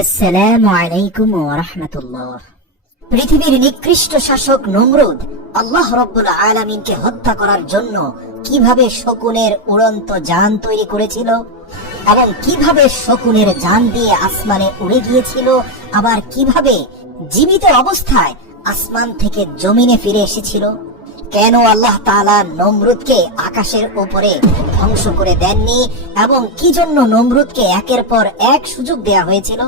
আসসালামু আলাইকুম ওয়া রাহমাতুল্লাহ। পৃথিবীর নিকৃষ্ট শাসক নমরুদ আল্লাহ রাব্বুল আলামিনকে হত্যা করার জন্য কিভাবে শকুনের উড়ন্ত যান তৈরি করেছিল এবং কিভাবে শকুনের যান দিয়ে আসমানে উড়ে গিয়েছিল, আবার কিভাবে জীবিত অবস্থায় আসমান থেকে জমিনে ফিরে এসেছিল, কেন আল্লাহ তাআলা নমরুদকে আকাশের উপরে ধ্বংস করে দেননি এবং কি জন্য নমরুদকে একের পর এক সুযোগ দেয়া হয়েছিল।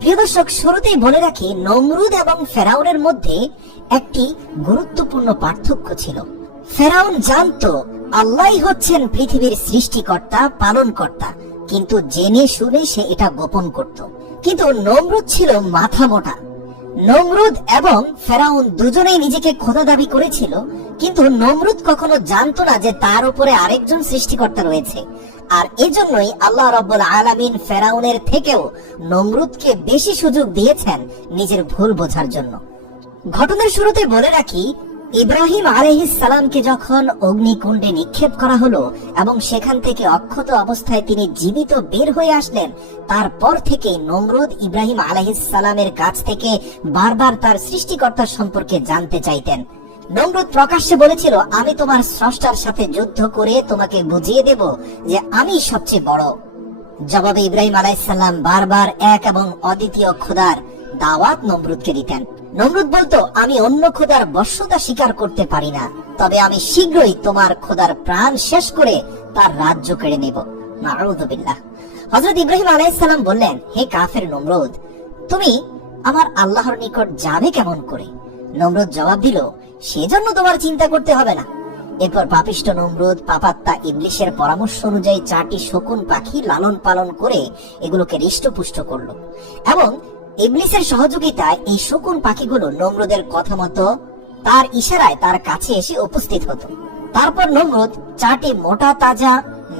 প্রিয় দর্শক, শুরুতেই বলে রাখি, নমরুদ এবং ফেরাউনের মধ্যে একটি গুরুত্বপূর্ণ পার্থক্য ছিল। ফেরাউন জানতো আল্লাহই হচ্ছেন পৃথিবীর সৃষ্টিকর্তা, পালনকর্তা, কিন্তু জেনে শুনে সে এটা গোপন করত। কিন্তু নমরুদ ছিল মাথা মোটা। নমরুদ এবং ফেরাউন দুজনেই নিজেকে খোদা দাবি করেছিল, কিন্তু নমরুদ কখনো জানতো না যে তার উপরে আরেকজন সৃষ্টিকর্তা রয়েছে। আর এজন্যই আল্লাহ রাব্বুল আলামিন ফেরাউনের থেকেও নমরুদকে বেশি সুযোগ দিয়েছেন নিজের ভুল বোঝার জন্য। ঘটনার শুরুতে বলে রাখি, ইব্রাহিম আলাইহিস সালামকে যখন অগ্নিকুণ্ডে নিক্ষেপ করা হলো এবং সেখান থেকে অক্ষত অবস্থায় তিনি জীবিত বের হয়ে আসলেন, তারপর থেকে নমরুদ ইব্রাহিম আলাইহিস সালামের কাছ থেকে বারবার তার সৃষ্টিকর্তা সম্পর্কে জানতে চাইতেন। নমরুদ প্রকাশ্যে বলেছিল, আমি তোমার স্রষ্টার সাথে যুদ্ধ করে তোমাকে বুঝিয়ে দেব যে আমি সবচেয়ে বড়। জবাবে ইব্রাহিম আলাইহিস সালাম বারবার এক এবং অদ্বিতীয় খোদার দাওয়াত নমরুদকে দিতেন। নমরুদ বলতো, আমি অন্য খোদার বশ্যতা স্বীকার করতে পারি না, তবে আমি শীঘ্রই তোমার খোদার প্রাণ শেষ করে তার রাজ্য কেড়ে নেব। নাউযুবিল্লাহ। হযরত ইব্রাহিম আলাইহিস সালাম বললেন, হে কাফের নমরুদ, তুমি আমার আল্লাহর নিকট যাবে কেমন করে? নমরুদ জবাব দিল, সেজন্য তোমার চিন্তা করতে হবে না। এরপর পাপিষ্ঠ নমরুদ পাপাত্তা ইবলিসের পরামর্শ অনুযায়ী 4টি শকুন পাখি লালন পালন করে এগুলোকে হৃষ্টপুষ্ট করলো এবং ইবলিসের সহযোগিতায় এই শকুন পাখিগুলো নমরুদের কথা মতো তার ইশারায় তার কাছে এসে উপস্থিত হতো। তারপর নমরুদ 4টি মোটা তাজা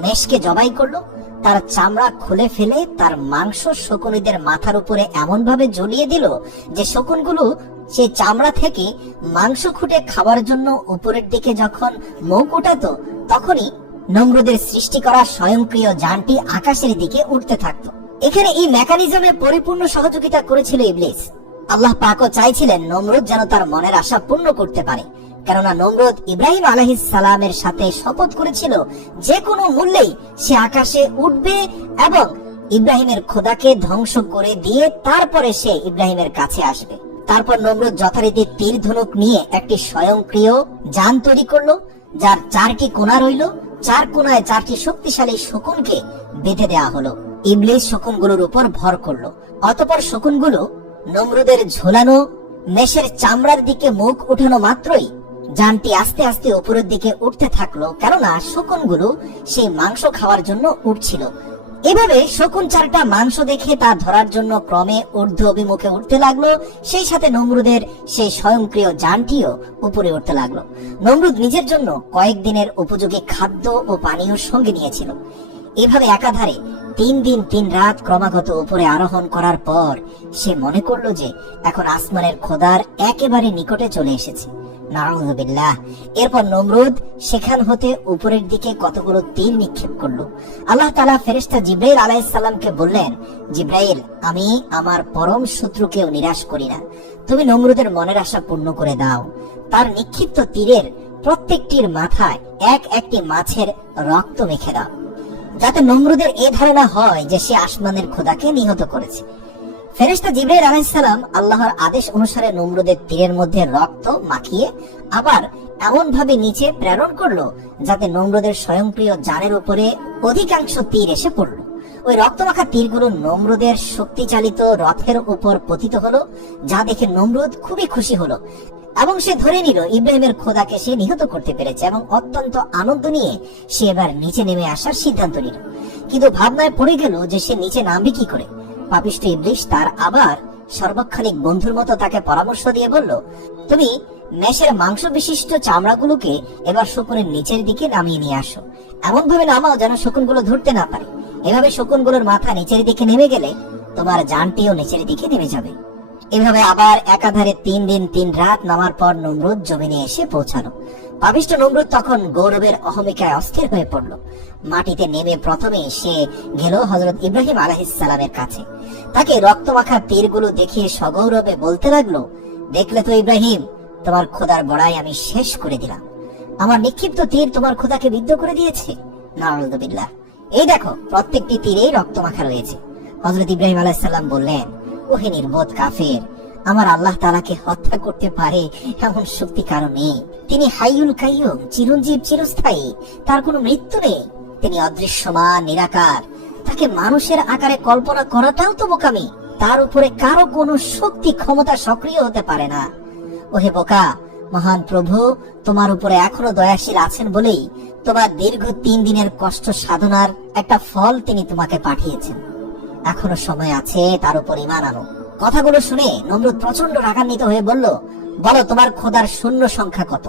মেষকে জবাই করলো, তার চামড়া খুলে ফেলে তার মাংস শকুনিদের মাথার উপরে এমন ভাবে ঝুলিয়ে দিল যে শকুনগুলো সেই চামড়া থেকে মাংস খুঁটে খাওয়ার জন্য উপরের দিকে যখন মুখ উঠাতো, তখনই নমরুদের সৃষ্টি করা স্বয়ংক্রিয় যানটি আকাশের দিকে উঠতে থাকতো। এখানে এই মেকানিজমে পরিপূর্ণ সহযোগিতা করেছিল ইবলিস। আল্লাহ পাকও চাইছিলেন নমরুদ যেন তার মনের আশা পূর্ণ করতে পারে, কেননা নমরুদ ইব্রাহিম আলাইহিস সালামের সাথে শপথ করেছিল যে কোনো মূল্যেই সে আকাশে উঠবে এবং ইব্রাহিমের খোদাকে ধ্বংস করে দিয়ে তারপরে সে ইব্রাহিমের কাছে আসবে। তারপর নমরুদ যথারীতি তীর ধনুক নিয়ে একটি স্বয়ংক্রিয় যান তৈরি করলো, যার 4টি কোণা রইল। 4 কোণায় 4টি শক্তিশালী শকুনকে বেঁধে দেওয়া হলো। ইবলিস শকুনগুলোর উপর ভর করলো। অতঃপর শকুনগুলো নমরুদের ঝোলানো মেষের চামড়ার দিকে মুখ উঠানো মাত্রই যানটি আস্তে আস্তে উপরের দিকে উঠতে থাকলো, কেননা শকুনগুলো সেই মাংস খাওয়ার জন্য উঠছিল। এভাবে শকুন 4টা মাংস দেখে তা ধরার জন্য ক্রমে ঊর্ধ্ব অভিমুখে উঠতে লাগলো। সেই সাথে নমরুদের সেই স্বয়ংক্রিয় যানটিও উপরে উঠতে লাগলো। নমরুদ নিজের জন্য কয়েকদিনের উপযোগী খাদ্য ও পানীয় সঙ্গে নিয়েছিল। এভাবে একাধারে 3 দিন 3 রাত ক্রমাগত উপরে আরোহণ করার পর সে মনে করলো যে এখন আসমানের খোদার একেবারে নিকটে চলে এসেছে। নাউযুবিল্লাহ। এরপর নমরুদ সেখান হতে উপরের দিকে কতগুলো তীর নিক্ষেপ করলো। আল্লাহ তাআলা ফেরেশতা জিবরাইল আলাইহিস সালামকে বললেন, জিবরাইল, আমি আমার পরম শত্রুকেও নিরাশ করি না, তুমি নমরুদের মনের আশা পূর্ণ করে দাও। তার নিক্ষিপ্ত তীরের প্রত্যেকটির মাথায় একটি মাছের রক্ত মেখে দাও, যাতে নমরুদের এই ধারণা হয় যে সে আসমানের খোদাকে নিহত করেছে। ফেরেশতা জিবরাইল আলাইহিস সালাম আল্লাহর আদেশ অনুসারে নমরুদের তীরের মধ্যে রক্ত মাখিয়ে আবার এমন ভাবে নিচে প্রেরণ করলো যাতে নমরুদের স্বয়ংক্রিয় যানের উপরে অধিকাংশ তীর এসে পড়লো। ওই রক্তমাখা তীরগুলো নমরুদের শক্তিচালিত রথের উপর পতিত হলো, যা দেখে নমরুদ খুবই খুশি হলো এবং সে ধরে নিল ইব্রাহিমের খোদাকে সে নিহত করতে পেরেছে এবং অত্যন্ত আনন্দ নিয়ে সে এবার নিচে নেমে আসার সিদ্ধান্ত নিল। কিন্তু ভাবনায় পড়ে গেল যে সে নিচে নামবে কি করে। পাপিষ্ঠ ইবলিস তার আবার সর্বক্ষণিক বন্ধুর মতো তাকে পরামর্শ দিয়ে বলল, তুমি মেষের মাংস বিশিষ্ট চামড়াগুলোকে এবার শকুনের নিচের দিকে নামিয়ে নিয়ে আসো, এমন ভাবে নামাও যেন শকুনগুলো ধরতে না পারে। এভাবে শকুনগুলোর মাথা নিচের দিকে নেমে গেলে তোমার যানটিও নিচের দিকে নেমে যাবে। এভাবে আবার একাধারে 3 দিন 3 রাত নামার পর নমরুদ জমিনে এসে পৌঁছালো। পাপিষ্ঠ নমরুদ তখন গৌরবের অহমিকায় অস্থির হয়ে পড়ল। মাটিতে নেমে প্রথমে সে গেল হযরত ইব্রাহিম আলাইহিস সালামের কাছে। তাকে রক্তমাখা তীরগুলো দেখিয়ে সগৌরবে বলতে লাগলো, দেখলে তো ইব্রাহিম, তোমার খোদার বড়াই আমি শেষ করে দিলাম। আমার নিক্ষিপ্ত তীর তোমার খোদাকে বিদ্ধ করে দিয়েছে। নাউযুবিল্লাহ। এই দেখো, প্রত্যেকটি তীরেই রক্তমাখা রয়েছে। হযরত ইব্রাহিম আলাইহিস সালাম বললেন, ওহে নির্বোধ কাফের, আমার আল্লাহ তাআলাকে হত্যা করতে পারে এমন শক্তি কারো নেই। তিনি হাইয়ুল কাইয়ুম, চিরঞ্জীব, চিরস্থায়ী, তার কোনো মৃত্যু নেই। তিনি অদৃশ্যমান, নিরাকার। তাকে মানুষের আকারে কল্পনা করাটাও তো বোকামি। তার উপরে কারো কোনো শক্তি ক্ষমতা সক্রিয় হতে পারে না। ওহে বোকা, মহান প্রভু তোমার উপরে এখনো দয়াশীল আছেন বলেই তোমার দীর্ঘ 3 দিনের কষ্ট সাধনার একটা ফল তিনি তোমাকে পাঠিয়েছেন। এখনো সময় আছে, তার উপর ঈমান আনো। কথাগুলো শুনে নমরুদ প্রচন্ড রাগান্বিত হয়ে বলল, বলো তোমার খোদার শূন্য সংখ্যা কত?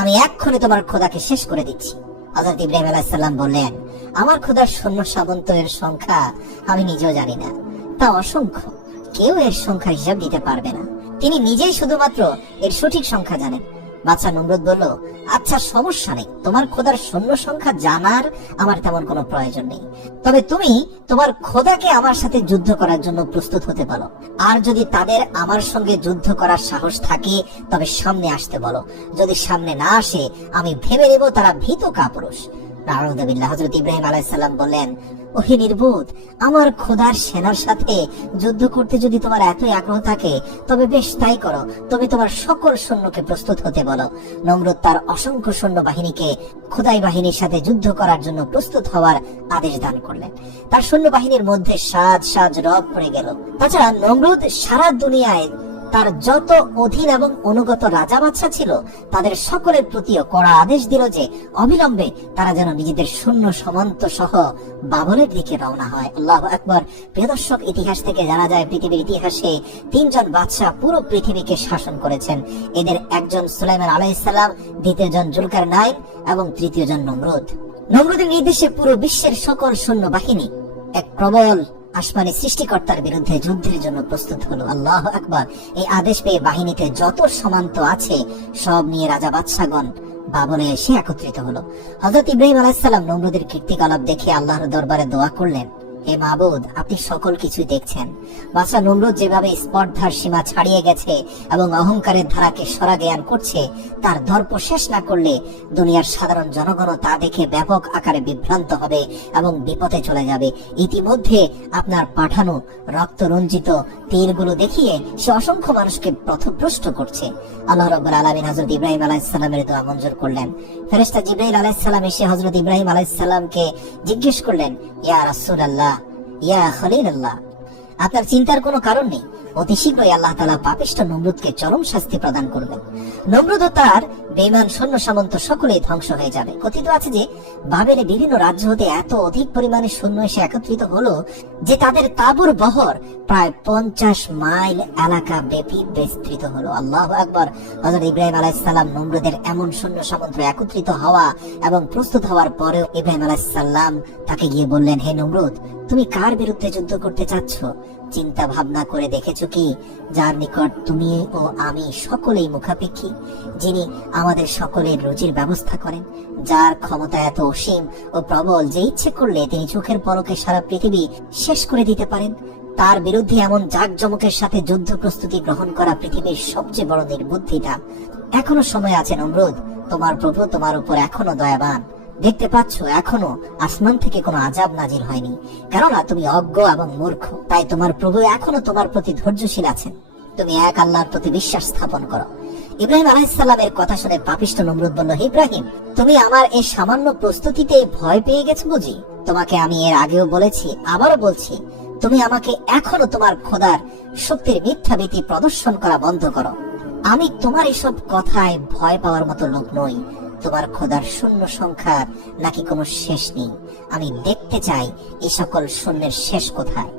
আমি এক্ষুনি তোমার খোদাকে শেষ করে দিচ্ছি। হযরত ইব্রাহিম আলাইহিস সালাম বললেন, আমার খোদার সৈন্য সামন্তের সংখ্যা আমি নিজেও জানি না, তা অসংখ্য। কেউ এর সংখ্যা হিসাব দিতে পারবে না। তিনি নিজেই শুধুমাত্র এর সঠিক সংখ্যা জানেন। বাদশা নমরুদ বলল, আচ্ছা সমস্যা নেই, তোমার খোদার সৈন্য সংখ্যা জানার আমার তেমন কোনো প্রয়োজন নেই। তবে তুমি তোমার খোদাকে আমার সাথে যুদ্ধ করার জন্য প্রস্তুত হতে বলো। আর যদি তাদের আমার সঙ্গে যুদ্ধ করার সাহস থাকে তবে সামনে আসতে বলো। যদি সামনে না আসে আমি ভেবে নেব তারা ভীত কাপুরুষ। নাউযুবিল্লাহ। হযরত ইব্রাহিম আলাইহিস সালাম বললেন, ওহে নির্বোধ, আমার খোদার সেনার সাথে যুদ্ধ করতে যদি তোমার এতই আগ্রহ থাকে তবে বেশ তাই করো। তুমি তোমার সকল সৈন্যকে প্রস্তুত হতে বলো। নমরুদ তার অসংখ্য সৈন্য বাহিনীকে খোদাই বাহিনীর সাথে যুদ্ধ করার জন্য প্রস্তুত হওয়ার আদেশ দান করলেন। তার সৈন্য বাহিনীর মধ্যে সাজ সাজ রব পড়ে গেল। তাছাড়া নমরুদ সারা দুনিয়ায় তার যত অধীন এবং অনুগত রাজা বাদশা ছিল তাদের সকলের প্রতিও কড়া আদেশ দিল যে অবিলম্বে তারা যেন নিজেদের সৈন্য সামন্ত সহ বাবলের দিকে রওনা হয়। আল্লাহু আকবার। প্রিয় দর্শক, ইতিহাস থেকে জানা যায় পৃথিবীর ইতিহাসে 3 জন বাদশা পুরো পৃথিবীকে শাসন করেছেন। এদের একজন সুলাইমান আলাইহিস সালাম, দ্বিতীয় জন জুলকারনাইন এবং তৃতীয় জন নমরুদ। নমরুদের নির্দেশে পুরো বিশ্বের সকল সৈন্য বাহিনী এক প্রবল আসমানি সৃষ্টিকর্তার বিরুদ্ধে যুদ্ধের জন্য প্রস্তুত হলো। আল্লাহু আকবার। এই আদেশ পেয়ে বাহিনীতে যত সমান্ত আছে সব নিয়ে রাজা বাদশাগণ বাবলে এসে একত্রিত হলো। হযরত ইব্রাহিম আলাইহিস সালাম নমরুদের কীর্তিকলাপ দেখে আল্লাহর দরবারে দোয়া করলেন, হে মাবুদ, আপনি সকল কিছুই দেখছেন। বাদশা নমরুদ যেভাবে স্পর্ধার সীমা ছাড়িয়ে গেছে এবং অহংকারের ধারাকে সরা জ্ঞান করছে, তার দর্প শেষ না করলে দুনিয়ার সাধারণ জনগণ তা দেখে ব্যাপক আকারে বিভ্রান্ত হবে এবং বিপদে চলে যাবে। ইতিমধ্যে আপনার পাঠানো রক্ত রঞ্জিত তীরগুলো দেখিয়ে সে অসংখ্য মানুষকে পথভ্রষ্ট করছে। আল্লাহ রাব্বুল আলামিন হযরত ইব্রাহিম আলাইহিস সালামের দোয়া মঞ্জুর করলেন। ফেরেশতা জিবরাইল আলাইহিস সালাম এসে হযরত ইব্রাহিম আলাইহিস সালামকে জিজ্ঞেস করলেন, ইয়া রাসূলুল্লাহ, ইয়া খলিলুল্লাহ, আপনার চিন্তার কোনো কারণ নেই। অতি শীঘ্রই আল্লাহ তাআলা পাপিষ্ঠ নমরুদকে চরম শাস্তি প্রদান করবেন। নমরুদ ও তার বেঈমান সৈন্য সামন্ত সকলেই ধ্বংস হয়ে যাবে। কথিত আছে যে বাবেলে বিভিন্ন রাজ্য হতে এত অধিক পরিমাণে সৈন্য এসে একত্রিত হলো যে তাদের তাঁবুর বহর প্রায় 50 মাইল এলাকা ব্যাপী বিস্তৃত হলো। আল্লাহু আকবার। হযরত ইব্রাহিম আলাইহিস সালাম নমরুদের এমন সৈন্য সামন্ত একত্রিত হওয়া এবং প্রস্তুত হওয়ার পরেও ইব্রাহিম আলাইহিস সালাম তাকে গিয়ে বললেন, হে নমরুদ, তুমি কার বিরুদ্ধে যুদ্ধ করতে চাচ্ছ? চিন্তা ভাবনা করে দেখেছো কি যার নিকট তুমি ও আমি সকলেই মুখাপেক্ষী, যিনি আমাদের সকলের রুজির ব্যবস্থা করেন, যার ক্ষমতা এত অসীম ও প্রবল যে ইচ্ছে করলে তিনি চোখের পলকে সারা পৃথিবী শেষ করে দিতে পারেন। তার বিরুদ্ধে এমন জাঁকজমকের সাথে যুদ্ধ প্রস্তুতি গ্রহণ করা পৃথিবীর সবচেয়ে বড় নির্বুদ্ধিতা। এখনো সময় আছে নমরুদ, তোমার প্রভু তোমার উপর এখনো দয়াবান। দেখতে পাচ্ছ এখনো আসমান থেকে কোনো আযাব নাজিল হয়নি, কেননা তুমি অজ্ঞ এবং মূর্খ। তাই তোমার প্রভু এখনো তোমার প্রতি ধৈর্যশীল আছেন। তুমি এক আল্লাহর প্রতি বিশ্বাস স্থাপন করো। ইব্রাহিম আলাইহিস সালামের কথা শুনে পাপিষ্ঠ নমরুদ বলল, হে ইব্রাহিম, তুমি আমার এই সামান্য প্রস্তুতিতে ভয় পেয়ে গেছো বুঝি? তোমাকে আমি এর আগেও বলেছি, আবারও বলছি, তুমি আমাকে এখনো তোমার খোদার শক্তির মিথ্যাভীতি প্রদর্শন করা বন্ধ করো। আমি তোমার এসব কথায় ভয় পাওয়ার মতো লোক নই। তোমার খোদার শূন্য সংখ্যার নাকি কোনো শেষ নেই। আমি দেখতে চাই এই সকল শূন্যের শেষ কোথায়।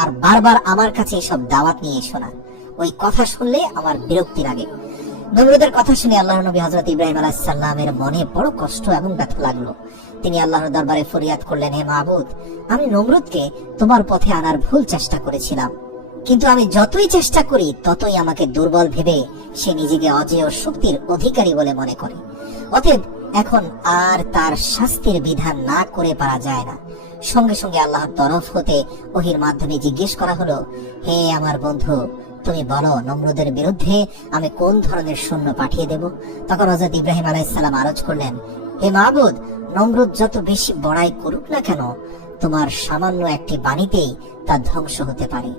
আর বারবার আমার কাছে এসব দাওয়াত নিয়ে এসো না, ওই কথা শুনলে আমার বিরক্তি লাগে। নমরুদের কথা শুনে আল্লাহর নবী হযরত ইব্রাহিম আলাইহিস সালামের মনে বড় কষ্ট এবং ব্যথা লাগলো। তিনি আল্লাহর দরবারে ফরিয়াদ করলেন, হে মাবুদ, আমি নমরুদকে তোমার পথে আনার ভুল চেষ্টা করেছিলাম। কিন্তু আমি যতই চেষ্টা করি ততই আমাকে দুর্বল ভেবে সে নিজেকে অজেয় শক্তির অধিকারী বলে মনে করে। অতএব এখন আর তার শাস্তির বিধান না করে পারা যায় না। সঙ্গে সঙ্গে আল্লাহর তরফ হতে ওহির মাধ্যমে জিজ্ঞেস করা হলো, হে আমার বন্ধু, তুমি বলো নমরুদের বিরুদ্ধে আমি কোন ধরনের সৈন্য পাঠিয়ে দেব? তখন হযরত ইব্রাহিম আলাইহিস সালাম আরজ করলেন, হে মাবুদ, নমরুদ যত বেশি বড়াই করুক না কেন, তোমার সামান্য একটি বাণীতেই তা ধ্বংস হতে পারে।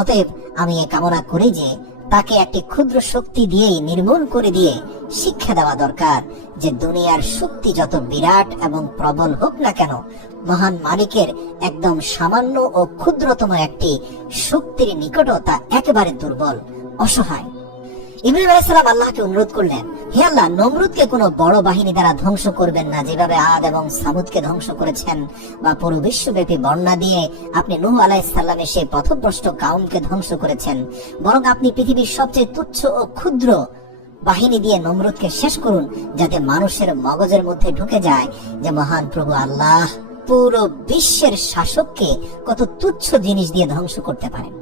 অতএব আমি এ কামনা করি যে তাকে একটি ক্ষুদ্র শক্তি দিয়েই নির্মূল করে দিয়ে শিক্ষা দেওয়া দরকার যে দুনিয়ার শক্তি যত বিরাট এবং প্রবল হোক না কেন, মহান মালিকের একদম সামান্য ও ক্ষুদ্রতম একটি শক্তির নিকটও তা একেবারে দুর্বল, অসহায়। ইব্রাহিম আলাইহিস সালাম আল্লাহকে অনুরোধ করলেন, হে আল্লাহ, নমরুদকে কোনো বড় বাহিনী দ্বারা ধ্বংস করবেন না, যেভাবে আদ এবং সামুদকে ধ্বংস করেছেন, বা পুরো বিশ্বব্যাপী বন্যা দিয়ে আপনি নূহ আলাইহিস সালামের সেই পথভ্রষ্ট কাউমকে ধ্বংস করেছেন। বরং আপনি পৃথিবীর সবচেয়ে তুচ্ছ ও ক্ষুদ্র বাহিনী দিয়ে নমরুদকে শেষ করুন, যাতে মানুষের মগজের মধ্যে ঢুকে যায় যে মহান প্রভু আল্লাহ পুরো বিশ্বের শাসককে কত তুচ্ছ জিনিস দিয়ে ধ্বংস করতে পারেন।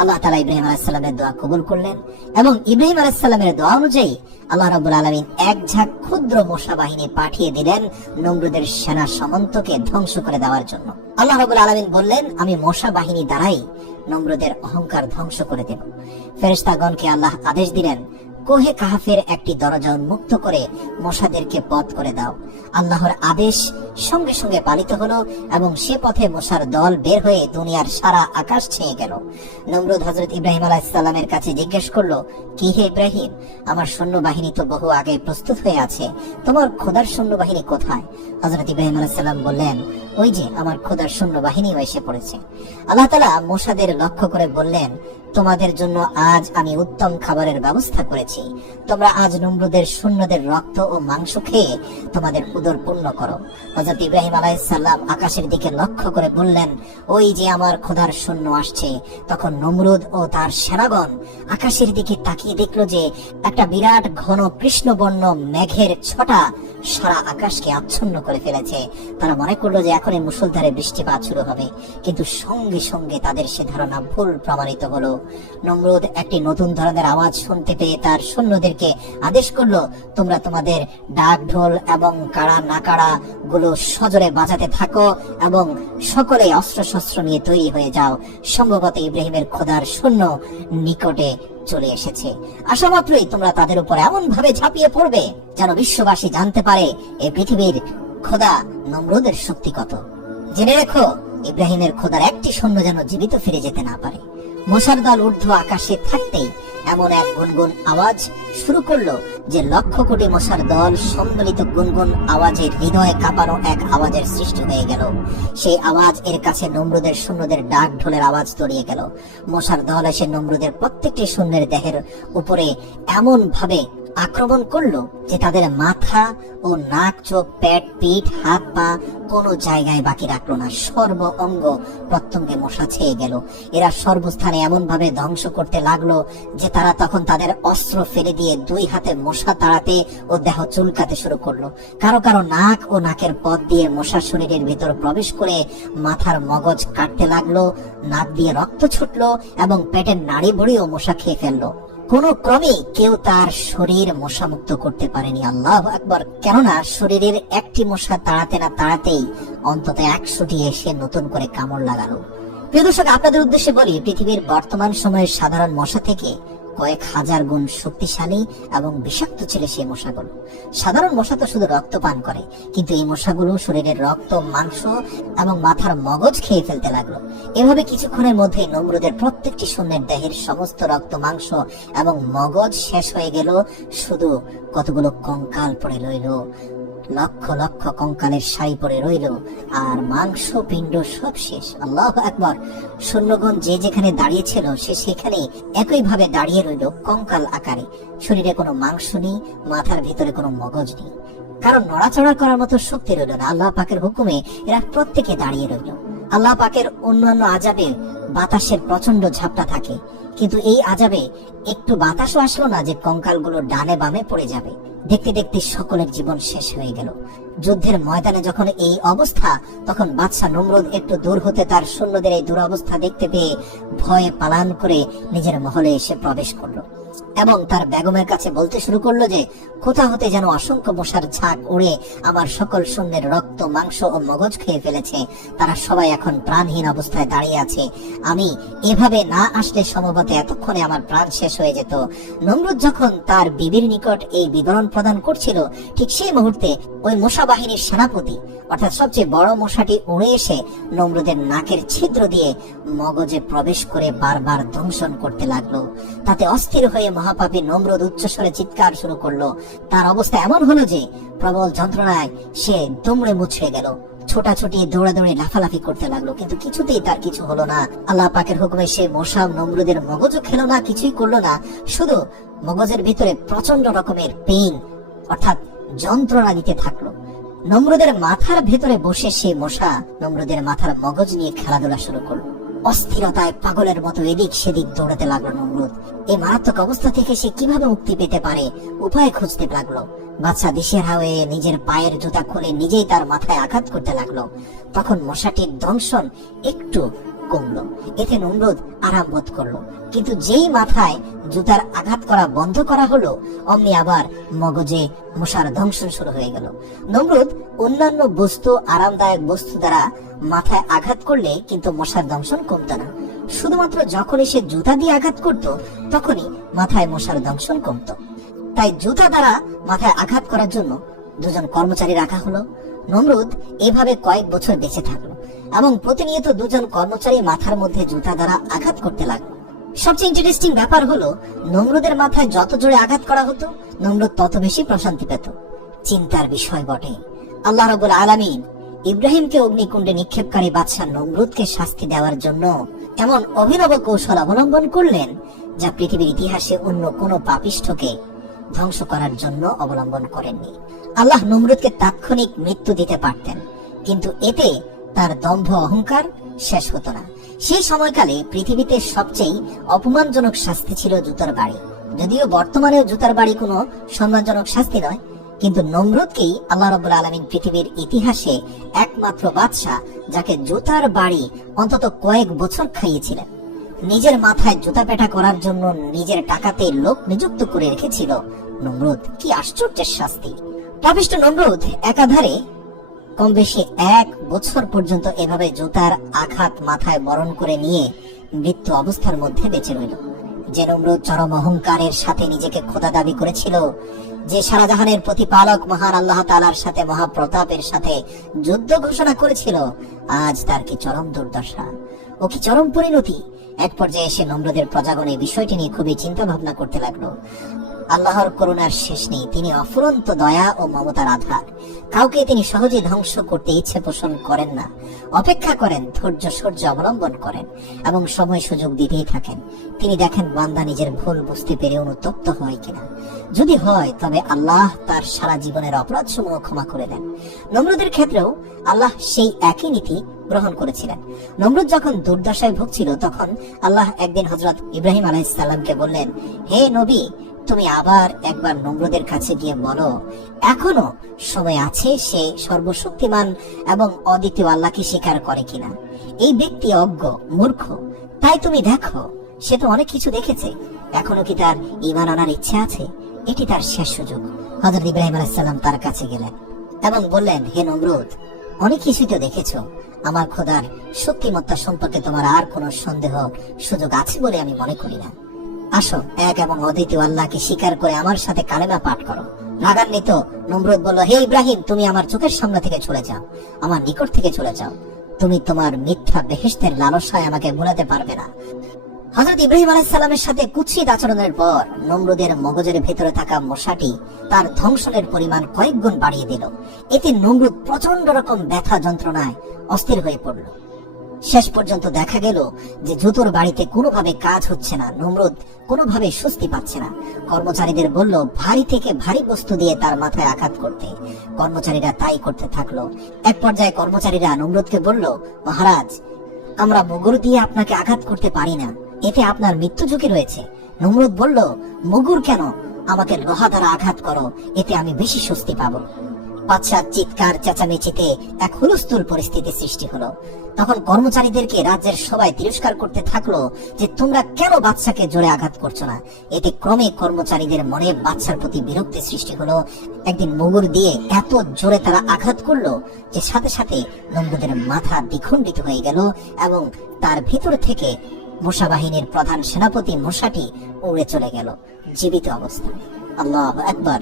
আল্লাহ তাআলা ইব্রাহিম আলাইহিস সালামের দোয়া কবুল করলেন এবং ইব্রাহিম আলাইহিস সালামের দোয়া অনুযায়ী আল্লাহ রাব্বুল আলামিন এক ঝাঁক ক্ষুদ্র মশা বাহিনী পাঠিয়ে দিলেন নমরুদের সেনা সামন্তকে ধ্বংস করে দেওয়ার জন্য। আল্লাহ রাব্বুল আলামিন বললেন, আমি মশা বাহিনী দ্বারাই নমরুদের অহংকার ধ্বংস করে দেব। ফেরেশতাগণকে আল্লাহ আদেশ দিলেন, কোহে কাহাফের একটি দরজা উন্মুক্ত করে মশাদেরকে পথ করে দাও। আল্লাহর আদেশ সঙ্গে সঙ্গে পালিত হলো এবং সে পথে মশার দল বের হয়ে দুনিয়ার সারা আকাশ ছেয়ে গেল। নমরুদ হযরত ইব্রাহিম আলাইহিস সালামের কাছে জিজ্ঞেস করলো, কি হে ইব্রাহিম, আমার সৈন্যবাহিনী তো বহু আগে প্রস্তুত হয়ে আছে, তোমার খোদার সৈন্যবাহিনী কোথায়? হযরত ইব্রাহিম আলাইহিস সালাম বললেন, ওই যে আমার খোদার সৈন্যবাহিনীও এসে পড়েছে। আল্লাহ তাআলা মশাদের লক্ষ্য করে বললেন, তোমাদের জন্য আজ আমি উত্তম খাবারের ব্যবস্থা করেছি। তোমরা আজ নমরুদের সৈন্যদের রক্ত ও মাংস খেয়ে তোমাদের উদর পূর্ণ করো। হযরত ইব্রাহিম আলাইহিস সালাম আকাশের দিকে লক্ষ্য করে বললেন, ওই যে আমার খোদার সৈন্য আসছে। তখন নমরুদ ও তার সেনাগণ আকাশের দিকে তাকিয়ে দেখলো যে একটা বিরাট ঘন কৃষ্ণবর্ণ মেঘের ছটা সারা আকাশকে আচ্ছন্ন করে ফেলেছে। তারা মনে করলো যে এখনই মুষলধারে বৃষ্টিপাত শুরু হবে, কিন্তু সঙ্গে সঙ্গে তাদের সে ধারণা ভুল প্রমাণিত হলো। নমরুদ একটি নতুন ধরনের আওয়াজ শুনতে পেয়ে তার সৈন্যদেরকে আদেশ করলো, তোমরা তোমাদের ডাক ঢোল এবং কাড়া নাকাড়া গুলো সজোরে বাজাতে থাকো এবং সকলে অস্ত্র শস্ত্র নিয়ে তৈরি হয়ে যাও। সম্ভবত ইব্রাহিমের খোদার সৈন্য নিকটে চলে এসেছে। আশা মাত্রই তোমরা তাদের উপর এমন ভাবে ঝাঁপিয়ে পড়বে যেন বিশ্ববাসী জানতে পারে এই পৃথিবীর খোদা নমরুদের শক্তি কত। জেনে রেখো, ইব্রাহিমের খোদার একটি সৈন্য যেন জীবিত ফিরে যেতে না পারে। মশার দল ঊর্ধ্ব আকাশে থাকতেই এমন এক গুনগুন আওয়াজ শুরু করলো যে লক্ষ কোটি মশার দল সম্মিলিত গুনগুন আওয়াজে হৃদয় কাঁপানো এক আওয়াজের সৃষ্টি হয়ে গেল। সেই আওয়াজ এর কাছে নমরুদের সৈন্যদের ডাক ঢোলের আওয়াজ তলিয়ে গেল। মশার দল এসে নমরুদের প্রত্যেকটি সৈন্যের দেহের উপরে এমন ভাবে আক্রমণ করলো যে তাদের মাথা ও নাক, চোখ, পেট, পিঠ, হাত, পা কোনো জায়গায় বাকি রাখলো না। সর্ব অঙ্গ প্রত্যঙ্গে মশা ছেয়ে গেল। এরা সর্বস্থানে এমন ভাবে ধ্বংস করতে লাগলো যে তারা তখন তাদের অস্ত্র ফেলে দিয়ে দুই হাতে মশা তাড়াতে ও দেহ চুলকাতে শুরু করলো। কারো কারো নাক ও নাকের পথ দিয়ে মশা শরীরের ভিতর প্রবেশ করে মাথার মগজ কাটতে লাগলো, নাক দিয়ে রক্ত ছুটলো এবং পেটের নাড়ি ভুড়িও মশা খেয়ে ফেললো। কোন ক্রমে কেউ তার শরীর মশামুক্ত করতে পারেনি। আল্লাহু আকবার! কেননা শরীরের একটি মশা তাড়াতে না তাড়াতেই অন্তত 100টি এসে নতুন করে কামড় লাগালো। প্রিয় দর্শক, আপনাদের উদ্দেশ্যে বলি, পৃথিবীর বর্তমান সময়ের সাধারণ মশা থেকে কয়েক হাজার গুণ শক্তিশালী এবং বিষাক্ত ছিল সেই মশাগুলো। সাধারণ মশা তো শুধু রক্ত পান করে, কিন্তু এই মশাগুলো শরীরের রক্ত, মাংস এবং মাথার মগজ খেয়ে ফেলতে লাগলো। এভাবে কিছুক্ষণের মধ্যেই নমরুদের প্রত্যেকটি সৈন্যের দেহের সমস্ত রক্ত, মাংস এবং মগজ শেষ হয়ে গেল। শুধু কতগুলো কঙ্কাল পড়ে রইল, লক্ষ লক্ষ কঙ্কালের সারি পড়ে রইল, আর মাংস পিণ্ড সব শেষ। আল্লাহু আকবার! সৈন্যগণ যে যেখানে দাঁড়িয়েছিল সে সেখানে একইভাবে দাঁড়িয়ে রইল কঙ্কাল আকারে। শরীরে কোনো মাংস নেই, মাথার ভিতরে কোনো মগজ নেই, কারণ নড়াচড়া করার মতো শক্তি রইল না। আল্লাহ পাকের হুকুমে এরা প্রত্যেকে দাঁড়িয়ে রইল। আল্লাহ পাকের অন্যান্য আযাবে বাতাসের প্রচন্ড ঝাপটা থাকে, কিন্তু এই আযাবে একটু বাতাসও আসলো না যে কঙ্কালগুলো ডানে বামে পড়ে যাবে। দেখতে দেখতে সকলের জীবন শেষ হয়ে গেল। যুদ্ধের ময়দানে যখন এই অবস্থা, তখন বাদশা নমরুদ একটু দূর হতে তার সৈন্যদের এই দুরবস্থা দেখতে পেয়ে ভয়ে পালান করে নিজের মহলে এসে প্রবেশ করলো এবং তার বেগমের কাছে বলতে শুরু করলো যে কোথা হতে যেন অসংখ্য মশার ঝাঁক উড়ে আমার সকল সৈন্যের রক্ত, মাংস ও মগজ খেয়ে ফেলেছে। তারা সবাই এখন প্রাণহীন অবস্থায় দাঁড়িয়ে আছে। আমি এভাবে না আসলে সম্ভবত এতক্ষণে আমার প্রাণ শেষ হয়ে যেত। নমরুদ যখন তার বিবির নিকট এই বিবরণ প্রদান করছিল, ঠিক সেই মুহূর্তে ওই মশা বাহিনীর সেনাপতি অর্থাৎ সবচেয়ে বড় মশাটি উড়ে এসে নমরুদের নাকের ছিদ্র দিয়ে মগজে প্রবেশ করে বারবার দংশন করতে লাগলো। তাতে অস্থির হয়ে মহাপাপী নমরুদ উচ্চস্বরে চিৎকার শুরু করলো। তার অবস্থা এমন হলো যে প্রবল যন্ত্রণায় সে দুমড়ে মুচড়ে গেল। ছোটাছুটি, দৌড়াদৌড়ি, লাফালাফি করতে লাগলো, কিন্তু কিছুতেই তার কিছু হলো না। আল্লাহ পাকের হুকুমে সে মশা নমরুদের মগজও খেলো না, কিছুই করলো না। শুধু মগজের ভিতরে প্রচন্ড রকমের পেইন অর্থাৎ যন্ত্রণা দিতে থাকলো। নমরুদের মাথার ভেতরে বসে সেই মশা নমরুদের মাথার মগজ নিয়ে খেলাধুলা শুরু করলো। অস্থিরতায় পাগলের মতো এদিক সেদিক দৌড়াতে লাগলো নমরুদ। এই মারাত্মক অবস্থা থেকে সে কিভাবে মুক্তি পেতে পারে উপায় খুঁজতে লাগলো। বাদশা দিশেহারা হয়ে নিজের পায়ের জুতা খুলে নিজেই তার মাথায় আঘাত করতে লাগলো। তখন মশাটির দংশন একটু কমলো, এতে নমরুদ আরাম বোধ করলো। কিন্তু যেই মাথায় জুতার আঘাত করা বন্ধ করা হলো, অমনি আবার মগজে মশার দংশন শুরু হয়ে গেল। নমরুদ অন্যান্য বস্তু, আরামদায়ক বস্তু দ্বারা মাথায় আঘাত করলে কিন্তু মশার দংশন কমতো না। শুধুমাত্র যখনই সে জুতা দিয়ে আঘাত করত তখনই মাথায় মশার দংশন কমতো। তাই জুতা দ্বারা মাথায় আঘাত করার জন্য দুজন কর্মচারী রাখা হলো। নমরুদ এভাবে কয়েক বছর বেঁচে থাকলো এবং প্রতিনিয়ত দুজন কর্মচারী মাথার মধ্যে জুতা দ্বারা আঘাত করতে লাগলো। সবচেয়ে ইন্টারেস্টিং ব্যাপার হলো, নমরুদের মাথায় যত জোরে আঘাত করা হতো নমরুদ তত বেশি প্রশান্তি পেত। চিন্তার বিষয় বটে, আল্লাহ রাব্বুল আলামিন ইব্রাহিমকে অগ্নিকুণ্ডে নিক্ষেপকারী বাদশা নমরুদকে শাস্তি দেওয়ার জন্য এমন অভিনব কৌশল অবলম্বন করলেন যা পৃথিবীর ইতিহাসে অন্য কোনো পাপিষ্ঠকে ধ্বংস করার জন্য অবলম্বন করেননি। আল্লাহ নমরুদকে তাৎক্ষণিক মৃত্যু দিতে পারতেন, কিন্তু এতে তার দম্ভ অহংকার শেষ হতো না। সেই সময়কালে পৃথিবীতে সবচেয়ে অপমানজনক শাস্তি ছিল জুতার বাড়ি। যদিও বর্তমানেও জুতার বাড়ি কোনো সম্মানজনক শাস্তি নয়, কিন্তু নমরুদকেই আল্লাহ রাব্বুল আলামিন পৃথিবীর ইতিহাসে একমাত্র বাদশা যাকে জুতার বাড়ি অন্তত কয়েক বছর খাইয়েছিলেন। নিজের মাথায় জুতা পেটা করার জন্য নিজের টাকাতে লোক নিযুক্ত করে রেখেছিল নমরুদ। কি আশ্চর্যের শাস্তি! পাপিষ্ঠ নমরুদ একাধারে কম বেশি 1 বছর পর্যন্ত এভাবে জুতার আঘাত মাথায় বরণ করে নিয়ে মৃত্যু অবস্থার মধ্যে বেঁচে রইল। যে নমরুদ চরম অহংকারের সাথে নিজেকে খোদা দাবি করেছিল, যে সারা জাহানের প্রতিপালক মহান আল্লাহ তাআলার সাথে মহাপ্রতাপের সাথে যুদ্ধ ঘোষণা করেছিল, আজ তার কি চরম দুর্দশা ও কি চরম পরিণতি! এক পর্যায়ে এসে নমরুদের প্রজাগণ এই বিষয়টি নিয়ে খুবই চিন্তা ভাবনা করতে লাগলো। আল্লাহর করুণার শেষ নেই, তিনি অফুরন্ত দয়া ও মমতার আধার। কাউকে তিনি সহজে ধ্বংস করতে ইচ্ছে পোষণ করেন না, অপেক্ষা করেন, ধৈর্য সহ্য অবলম্বন করেন এবং সময় সুযোগ দিতেই থাকেন। তিনি দেখেন বান্দা নিজের ভুল বুঝতে পেরে অনুতপ্ত হয় কিনা। যদি হয় তবে আল্লাহ তার সারা জীবনের অপরাধ সমূহ ক্ষমা করে দেন। নমরুদের ক্ষেত্রেও আল্লাহ সেই একই নীতি গ্রহণ করেছিলেন। নমরুদ যখন দুর্দশায় ভুগছিল তখন আল্লাহ একদিন হযরত ইব্রাহিম আলাইহিস সালামকে বললেন, হে নবী, তুমি আবার একবার নমরুদের কাছে গিয়ে বলো এখনো সময় আছে সে সর্বশক্তিমান এবং অদ্বিতীয় আল্লাহকে স্বীকার করে কিনা। এই ব্যক্তি অজ্ঞ, মূর্খ, তাই তুমি দেখো সে তো অনেক কিছু দেখেছে, এখনো কি তার ঈমান আনার ইচ্ছা আছে? এটি তার শেষ সুযোগ। হযরত ইব্রাহিম আলাইহিস সালাম তার কাছে গেলেন এবং বললেন, হে নমরুদ, অনেক কিছুই তো দেখেছো, আমার খোদার শক্তিমত্তা সম্পর্কে তোমার আর কোনো সন্দেহ সুযোগ আছে বলে আমি মনে করি না। আসো, এক এবং অদ্বিতীয় আল্লাহকে স্বীকার করে আমার সাথে কালেমা পাঠ করো। রাগান্বিত নমরুদ বলল, হে ইব্রাহিম, তুমি আমার চোখের সামনে থেকে চলে যাও, আমার নিকট থেকে চলে যাও। তুমি তোমার মিথ্যা বেহেশতের লালসায় আমাকে ভুলাতে পারবে না। হযরত ইব্রাহিম আলাইহিস সালামের সাথে কুৎসিত আচরণের পর নমরুদের মগজের ভেতরে থাকা মশাটি তার ধ্বংসনের পরিমাণ কয়েক গুণ বাড়িয়ে দিল। এতে নমরুদ প্রচন্ড রকম ব্যথা যন্ত্রণায় অস্থির হয়ে পড়ল। শেষ পর্যন্ত দেখা গেল যে জুতোর বাড়িতে কোনোভাবে কাজ হচ্ছে না। নমরুদ কোনোভাবে স্বস্তি পাচ্ছে না। কর্মচারীদের বলল ভারী থেকে ভারী বস্তু দিয়ে তার মাথায় আঘাত করতে। কর্মচারীরা তাই করতে থাকলো। এক পর্যায়ে কর্মচারীরা নমরুদকে বলল, মহারাজ, আমরা মুগুর দিয়ে আপনাকে আঘাত করতে পারি না, এতে আপনার মৃত্যু ঝুঁকি রয়েছে। নমরুদ বলল, মুগুর কেন, আমাকে লোহা দ্বারা আঘাত করো, এতে আমি বেশি স্বস্তি পাবো। বাদশার চিৎকার চেঁচামেচিতে এক হুলস্থুল পরিস্থিতি সৃষ্টি হলো। তখন কর্মচারীদেরকে রাজ্যের সবাই তিরস্কার করতে থাকলো যে তোমরা কেন বাদশাকে জোরে আঘাত করছো না। এতে ক্রমে কর্মচারীদের মনে বাদশার প্রতি বিরক্তি সৃষ্টি হলো। একদিন মুগুর দিয়ে এত জোরে তারা আঘাত করলো যে সাথে সাথে নমরুদের মাথা দ্বিখণ্ডিত হয়ে গেল এবং তার ভিতর থেকে মূসা বাহিনীর প্রধান সেনাপতি মূসাটি উড়ে চলে গেল জীবিত অবস্থায়। আল্লাহু আকবার।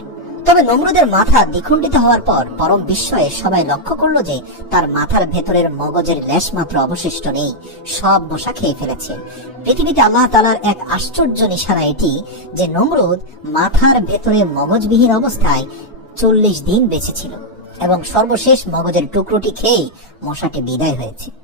তবে নমরুদের মাথা দ্বিখণ্ডিত হওয়ার পর পরম বিস্ময়ে সবাই লক্ষ্য করলো যে তার মাথার ভেতরের মগজের লেশ মাত্র অবশিষ্ট নেই, সব মশা খেয়ে ফেলেছে। পৃথিবীতে আল্লাহ তাআলার এক আশ্চর্য নিশানা এটি যে নমরুদ মাথার ভেতরে মগজবিহীন অবস্থায় 40 দিন বেঁচে ছিল এবং সর্বশেষ মগজের টুকরোটি খেয়ে মশাটি বিদায় হয়েছে।